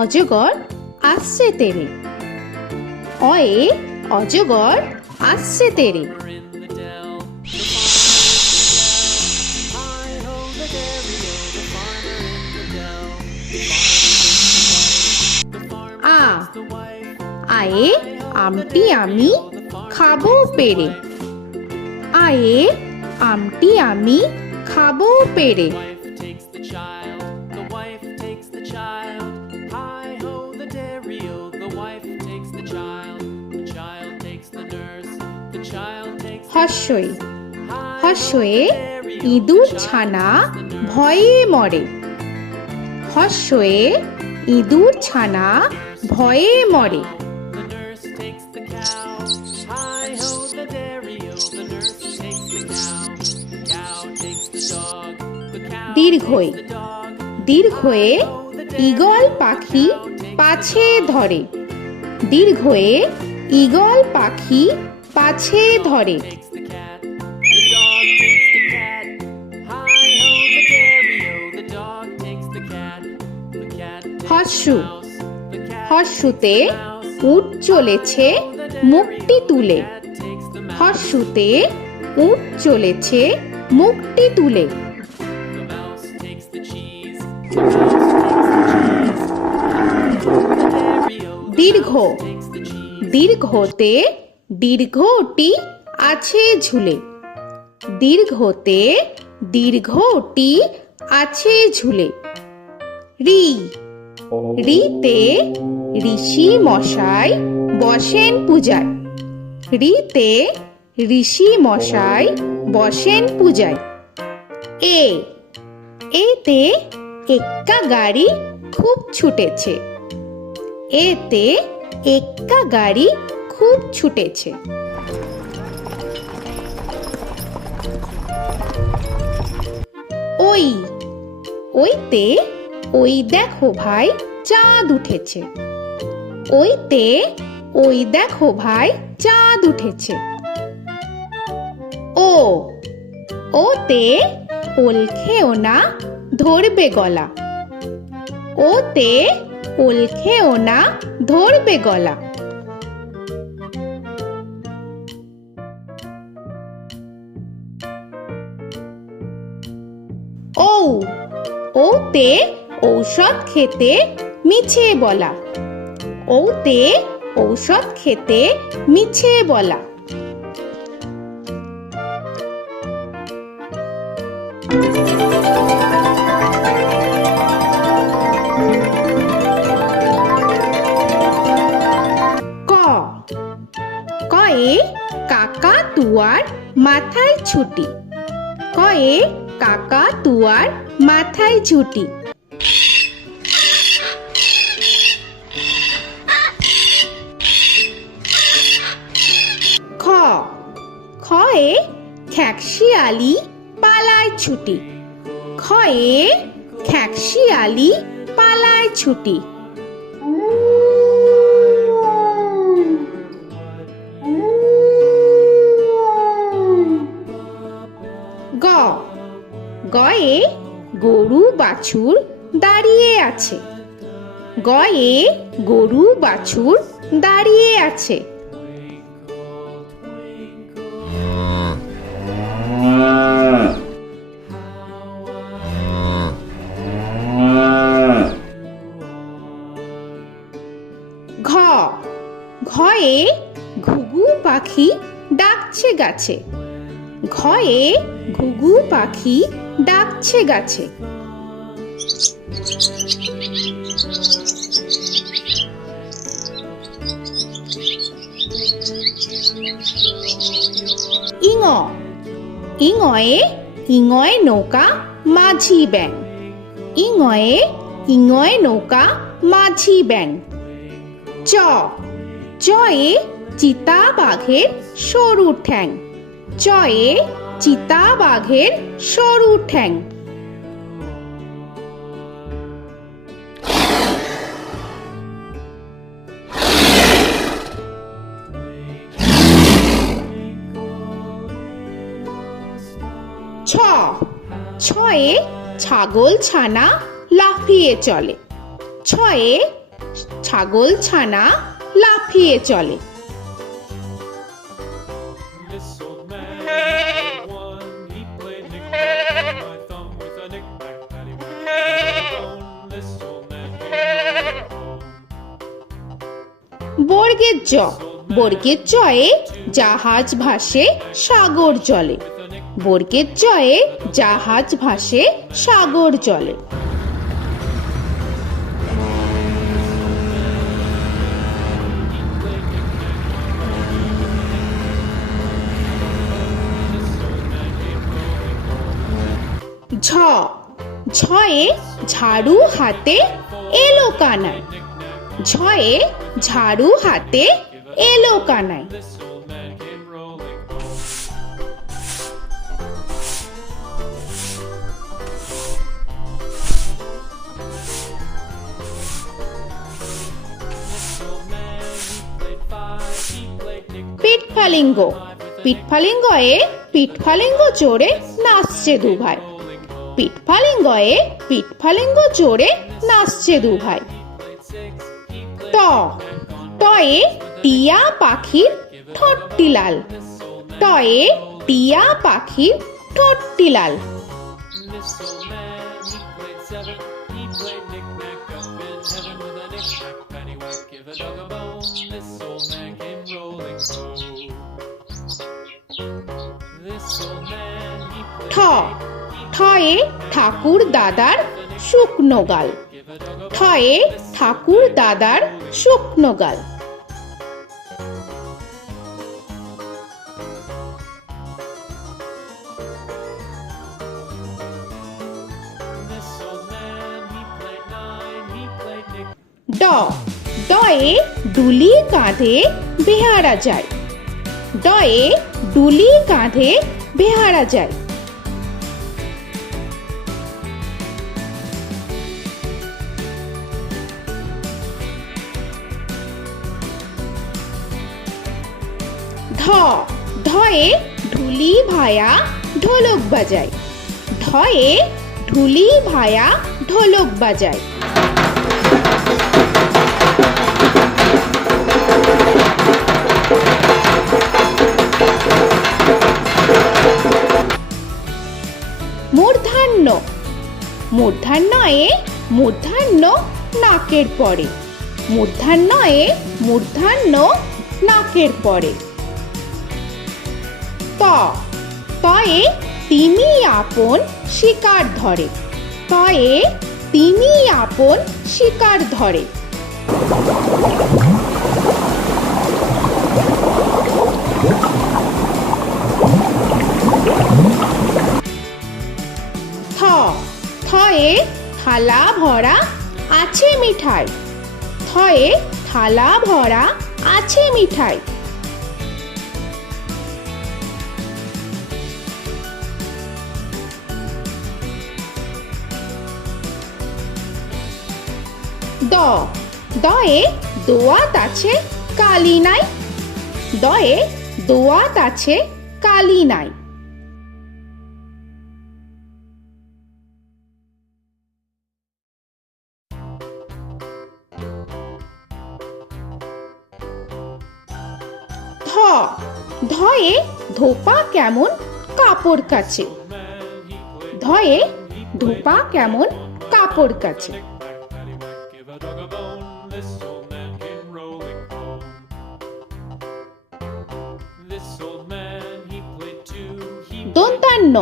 অজগর আসছে তেরে। অয়ে অজগর আসছে তেরে। আ আয়ে আমটি আমি খাবো পেরে। আয়ে আমটি আমি খাবো পেরে। হর্ষই হর্ষয়ে ইঁদুর ছানা ভয়ে মরে। হর্ষয়ে ইঁদুর ছানা ভয়ে মরে। দীর্ঘই দীর্ঘয়ে ঈগল পাখি পাছে ধরে। দীর্ঘয়ে ঈগল পাখি পাছে ধরে। হর্ষু হর্ষুতে উট চলেছে মুখটি তুলে। হর্ষুতে উট চলেছে মুখটি তুলে। দীর্ঘ দীর্ঘতে দীর্ঘটি আছে ঝুলে। দীর্ঘতে দীর্ঘটি আছে ঝুলে। রি রিতে ঋষি মশাই বসেন পূজায়। রিতে ঋষি মশাই বসেন পূজায়। এ এতে এক্কা গাড়ি খুব ছুটেছে। এতে এক্কা গাড়ি খুব ছুটেছে। ওই ওইতে ওই দেখো ভাই চাঁদ উঠেছে। ওইতে ওই দেখো ভাই চাঁদ উঠেছে। ও ওতে ওল খেও না ধরবে গলা। ওতে ওল খেও না ধরবে গলা। ঔ ওতে ঔষধ খেতে মিছে বলা। ওতে ঔষধ খেতে মিছে বলা। ক কয়ে কাকা তুয়ার মাথায় ছুটি। কয়ে কাকা তুয়ার মাথায় ছুটি। খ খয়ে খ্যাকশিয়ালি পালায় ছুটি। খয়ে খ্যাকশিয়ালি পালায় ছুটি। গ গয়ে গরু বাছুর দাঁড়িয়ে আছে। গয়ে গরু বাছুর দাঁড়িয়ে আছে। ঘ ঘয়ে ঘুঘু পাখি ডাকছে গাছে। ঘয়ে ঘুঘু পাখি ডাকছে গাছে। ইঙ ইঙয়ে ইঙয়ে নৌকা মাঝি ব্যাং। ইঙয়ে ইঙয়ে নৌকা মাঝি ব্যাং। চ চয়ে চিতা বাঘের সরু ঠ্যাং। চয়ে চিতা বাঘের সরু ঠ্যাং। ছ ছয়ে ছাগল ছানা লাফিয়ে চলে। ছয়ে ছাগল ছানা লাফিয়ে চলে। This old man had one. He played knick-knack on my thumb with a knick-knack, paddywhack, bone. This old man came home. বর্গের জ, বর্গের জয়ে জাহাজ ভাসে সাগর জলে। বর্গের জয়ে জাহাজ ভাসে সাগর জলে। ঝ, ঝয়ে ঝাড়ু হাতে এলো কানাই। ঝয়ে ঝাড়ু হাতে এলো Kanai. This old man came rolling. This old man, he played five. He played knick-knack. পিঠফালিঙ্গ, পিঠফালিঙ্গয়ে পিঠফালিঙ্গ চড়ে নাচছে দু ভাই। পিঠফালিঙ্গয়ে পিঠফালিঙ্গ চড়ে নাচছে দু ভাই। ট, টয়ে টিয়া পাখির ঠোঁটটি লাল। টয়ে টিয়া পাখির ঠোঁটটি লাল। This old man, he played seven. He played knick-knack up in heaven with a knick-knack, paddywhack, give a dog a bone. This old man came rolling home. This old man, he ঠ, played ঠয়ে ঠাকুর দাদার শুকনো গাল। give a dog a ঠয়ে ঠাকুর দাদার শুকনো গাল। This old man, he played nine. He played knick. ড, ডয়ে ডুলি কাঁধে বেহারা যায়। ডয়ে ডুলি কাঁধে বেহারা যায়। ধ, ধয়ে ঢুলি ভায়া ঢোলক বাজায়। ধয়ে ঢুলি ভায়া ঢোলক বাজায়। মূর্ধন্য, মূর্ধন্যয়ে মূর্ধন্য নাকের পরে। মূর্ধন্যয়ে মূর্ধন্য নাকের পরে। ত, তয়ে তিমি আপন শিকার ধরে। তয়ে তিমি আপন শিকার ধরে। থ, থয়ে থালা ভরা আছে মিঠাই। থয়ে থালা ভরা আছে মিঠাই। দ, দয়ে দোয়াত আছে কালি নাই। দয়ে দোয়াত আছে কালি নাই। ধ, ধয়ে ধোপা কেমন কাপড় কাছে। ধয়ে ধোপা কেমন কাপড় কাছে। Paddywhack, give a dog a bone. This old man came rolling home. This old man, he played two. He দন্তান্ন,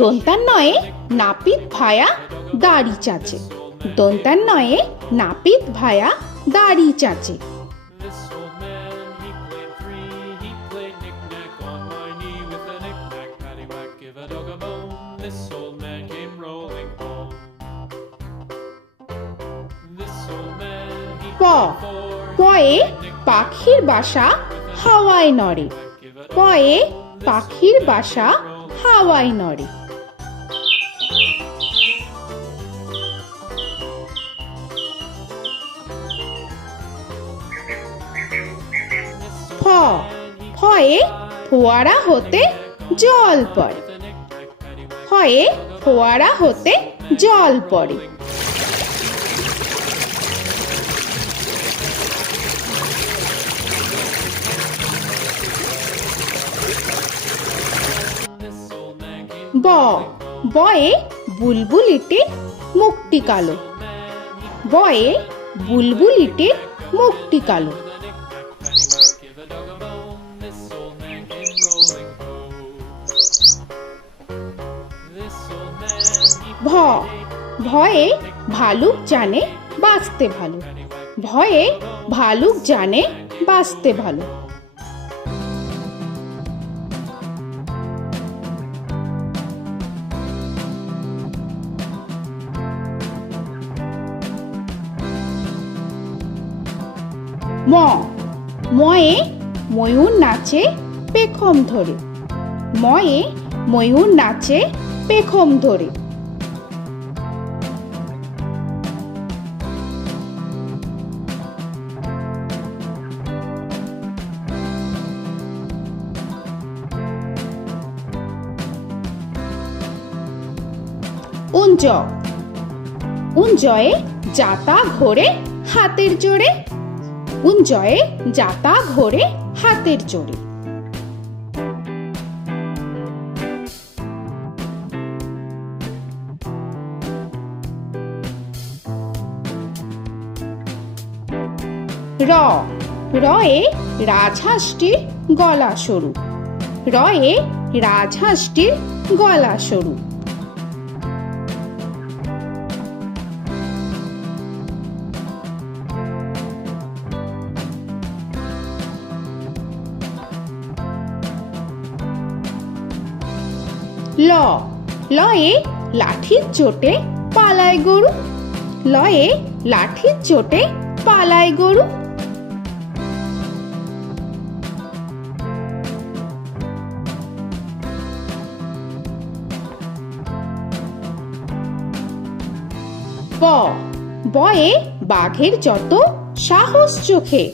দন্তান্নয়ে নাপিত ভায়া দাড়ি চাচে। দন্তান্নয়ে নাপিত ভায়া দাড়ি চাচে। This old man, he played three. He played knick-knack on my knee with a knick-knack, paddywhack, give a dog a bone. This old man came rolling home. This old man, he প, played four. পয়ে পাখির বাসা হাওয়ায় নড়ে। পয়ে পাখির বাসা হাওয়ায় নড়ে। ফ, ফয়ে ফোয়ারা হতে জল পড়ে। ফয়ে ফোয়ারা হতে জল পড়ে। ব বয়ে বুলবুলিটির মুখটি কালো। বয়ে বুলবুলিটির মুখটি কালো। Give a dog a bone, this old man came rolling home. This old man, he ভ ভয়ে ভালুক জানে বাঁচতে ভালো। ভয়ে ভালুক জানে বাঁচতে ভালো। ম ময়ে ময়ূর নাচে পেখম ধরে। ময়ে ময়ূর নাচে পেখম ধরে। উঞ্জ উঞ্জয়ে যাতা ঘোরে হাতের জোরে। উঞ্জয়ে যাতা ঘোরে হাতের জোরে। র রয়ে রাজহাঁসটির গলা সরু। রয়ে রাজহাঁসটির গলা সরু। ল লয়ে লাঠির চোটে পালায় গরু। লয়ে লাঠির চোটে পালায় গরু। ব বয়ে বাঘের যত সাহস চোখে।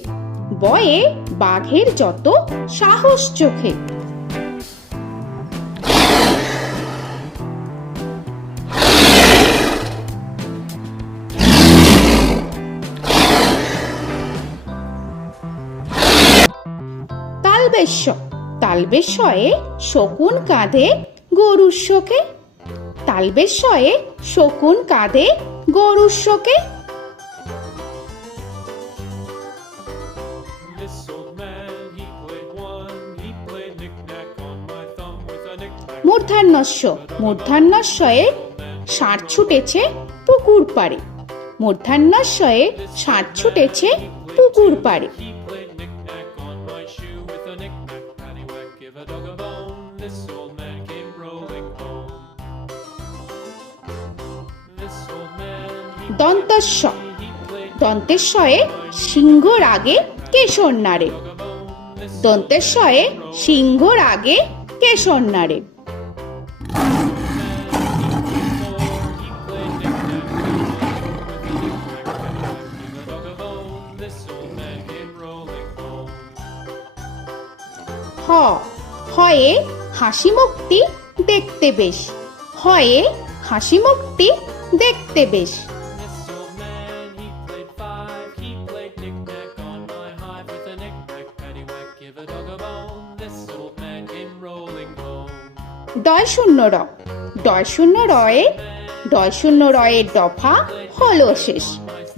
বয়ে বাঘের যত সাহস চোখে। তালবেশ্য তালবেশ্যয়ে শকুন কাঁধে গরুর শোকে। তালবেশ্যয়ে শকুন কাঁধে গরুর শোকে। This old man, he played one, he played knick-knack on my thumb with a knick-knack. মূর্ধন্যস্য মূর্ধন্যস্যয়ে ষাঁড় ছুটেছে পুকুর পাড়ে। মূর্ধন্যস্যয়ে ষাঁড় ছুটেছে পুকুর পাড়ে। He played knick-knack on my shoe with a knick-knack, paddywhack, give a dog a bone. This old man came rolling home. This old man, দন্তস্য he played দন্তেশ্বয়ে সিংহর আগে কেশর নাড়ে। dog a bone. This দন্তেশ্বয়ে সিংহর আগে কেশর নাড়ে। he played knick-knack on my shoe with a knick-knack, paddywhack, give a dog a bone. This old man came rolling home. হ হয়ে হাসি মুখটি দেখতে বেশ। হয়ে হাসি মুখটি দেখতে বেশ। This old man, he played five, he played knick-knack on my hive with a knick-knack, paddywhack, give a dog a bone. This old man came rolling home. ডয় শূন্য র ডয় শূন্য রয়ে ডয় শূন্য রয়ের দফা হলো শেষ।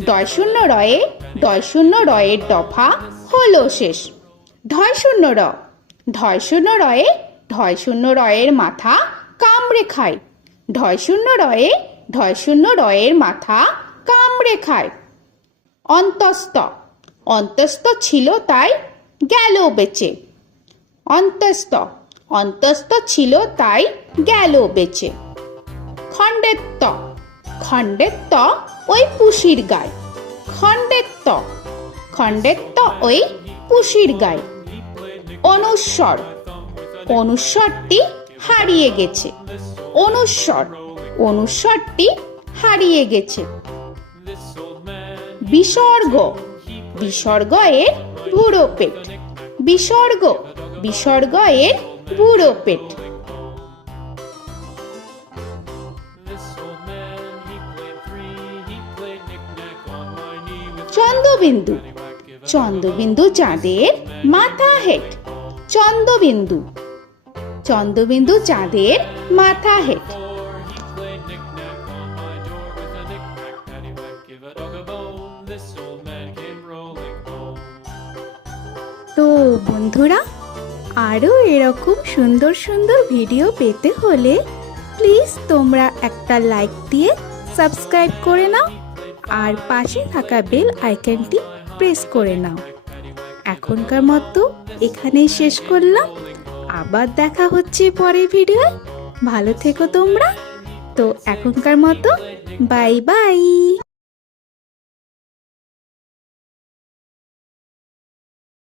ডয় শূন্য রয়ে ডয় শূন্য রয়ের দফা হলো শেষ। ঢয় শূন্য র ঢয় শূন্য রয়ে ঢয় শূন্য রয়ের মাথা কামড়ে খায়। ঢয় শূন্য রয়ে ঢয় শূন্য রয়ের মাথা কামড়ে খায়। অন্তস্থ অন্তস্থ ছিল তাই গেল বেঁচে। অন্তস্থ অন্তস্থ ছিল তাই গেল বেঁচে। খণ্ডেত্ব খণ্ডেত্ব ওই পুষির গায়। খণ্ডেত্ব খণ্ডেত্ব ওই পুষির গায়। অনুস্বর অনুস্বরটি হারিয়ে গেছে। অনুস্বর অনুস্বরটি হারিয়ে গেছে। This old man, বিসর্গ বিসর্গ এর বুড়ো পেট। বিসর্গ বিসর্গ এর বুড়ো পেট। this old man, he played three, he played knick-knack on my knee with Chandrabindu paddywhack, give a Chandrabindu চাঁদের মাথা হেট। চন্দ্রবিন্দু চন্দ্রবিন্দু চাঁদের মাথা head. Before he played knick-knack on my door with a knick-knack, paddywhack, give a dog a bone. This old man came rolling home. তো বন্ধুরা, আরও এরকম সুন্দর সুন্দর ভিডিও পেতে হলে প্লিজ তোমরা একটা লাইক দিয়ে সাবস্ক্রাইব করে নাও আর পাশে থাকা বেল আইকনটি প্রেস করে নাও। এখনকার মতো এখানেই শেষ করলাম, আবার দেখা হচ্ছে পরের ভিডিও। ভালো থেকো তোমরা। তো এখনকার মতো বাই বাই।